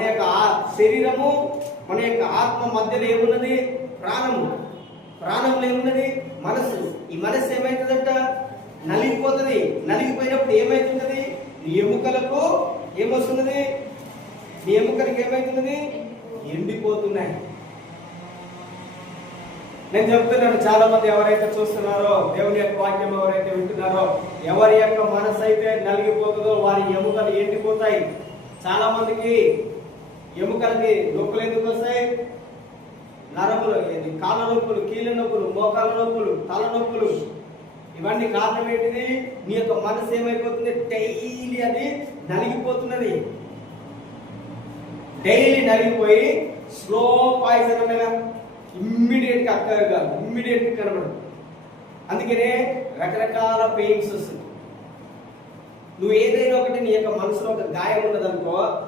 మన యొక్క శరీరము మన యొక్క ఆత్మ మధ్యలో ఏమున్నది? ప్రాణము. ప్రాణంలో ఏమున్నది? మనసు ఈ మనసు ఏమవుతుందంట నలిగిపోతుంది. నలిగిపోయినప్పుడు ఏమవుతున్నది నీ ఎముకలకు ఏమొస్తున్నది? నీ ఎముకలకు ఏమవుతున్నది ఎండిపోతున్నాయి. నేను చెప్తున్నాను చాలా మంది ఎవరైతే చూస్తున్నారో దేవుని యొక్క వాక్యం ఎవరైతే వింటున్నారో ఎవరి యొక్క మనసు అయితే నలిగిపోతుందో వారి ఎముకలు ఎండిపోతాయి. చాలా మందికి ఎముకలకి నొప్పులు ఎందుకు వస్తాయి? నరములు కాళ్ళ నొప్పులు కీళ్ళ నొప్పులు మోకాళ్ళ నొప్పులు తల నొప్పులు. ఇవన్నీ కారణం ఏంటిది? నీ యొక్క మనసు ఏమైపోతుంది? డైలీ అది నలిగిపోతున్నది. డైలీ నలిగిపోయి స్లో పాయిజన్ అనగా ఇమ్మీడియట్గా అక్కగా ఇమ్మీడియట్గా కనబడదు. అందుకనే రకరకాల పెయిన్స్ వస్తుంది. నువ్వు ఏదైనా ఒకటి నీ యొక్క మనసులో ఒక గాయం ఉన్నదనుకో